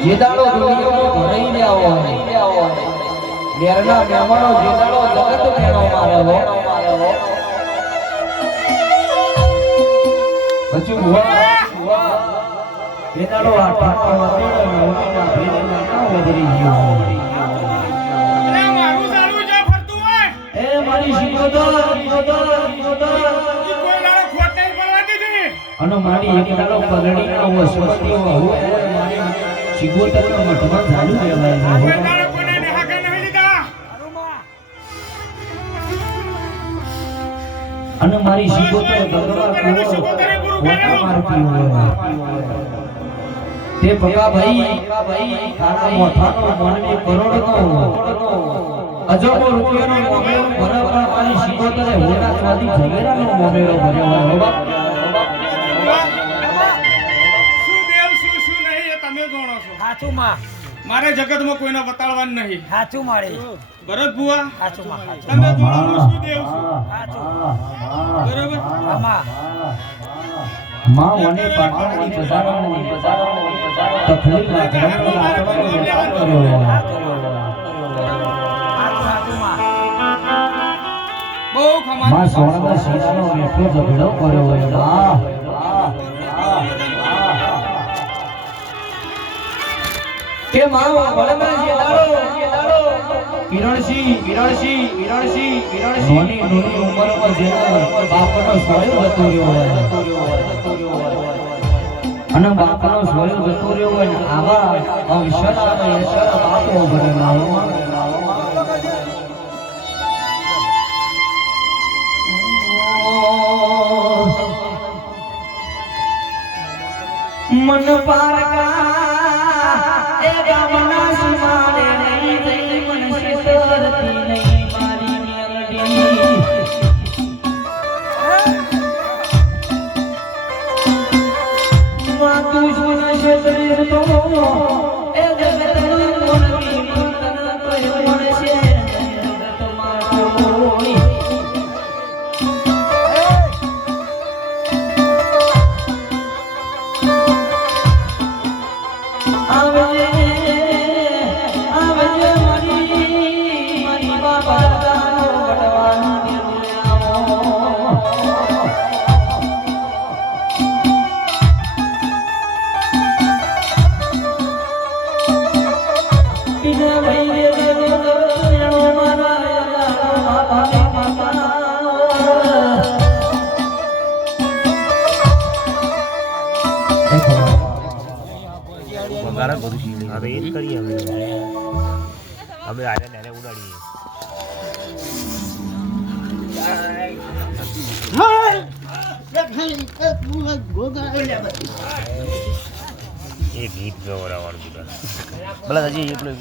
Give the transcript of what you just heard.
જેદાળો દુનિયામાં ભરાઈને આવો લેરના મહેમાનો જેદાળો જગત મેળો મારેલો પછી હુઆ જેદાળો આ ઠાકો વદેડો નવમીના ભીડમાં ના વધરી ગયો અરે મારું સારું જે ફરતું હોય એ મારી શિકોદર અને મારી એક દાડો પગડીનો વસવતીઓ હોય મારી શિકોતરનો મઠમાં ચાલુ કહેવાય છે કોઈ દાડો કોને નિહાકે નહીં લીધા અને મારી શિકોતર ગગવા કોરો મારતી હોય તે પગા ભાઈ તારા મોઠાનો મનની કરોડનો અજબો રૂપિયાનો મોમેરો બરાબર મારી શિકોતરે હોના ચાંદી ઝવેરાનો મોમેરો ભર્યો હોય બાપ મારે જગતમાં કોઈને બતાડવાનું નહીં. સાચું મળે ભરત ભુવા સાચું માં તમે જોડો શું દેવ છું બરોબર માં મને પાટણની બજારોની તકલીફમાં ઘણો લાગવાનો વેપાર કર્યો બહુ ખમાન માં સોનાના શીશાનો મેઠો ઝઘડો કર્યો હોય વાહ કે માં વળમાં જે દાડો કિરણસિંહ નોની ઉંમરમાં જેનો બાપનો સોયો જતો રહ્યો હોય અને બાપનો સોયો જતો રહ્યો હોય ને આવા અવસર બાપો ભરેલા મન પારકા એ ગામના સુમારે નહીં જઈ મન શીતરતી નહીં મારી મેલડી માં તું સુન શેતરી તો એ જગતનું મોનવી મંતન કયો મન છે જગત મારી હવે એ જ કરીએ અમે આને નાને ઉડાડીએ એ ગીત ગવડાવવાનું બધા ભલા હજી એટલું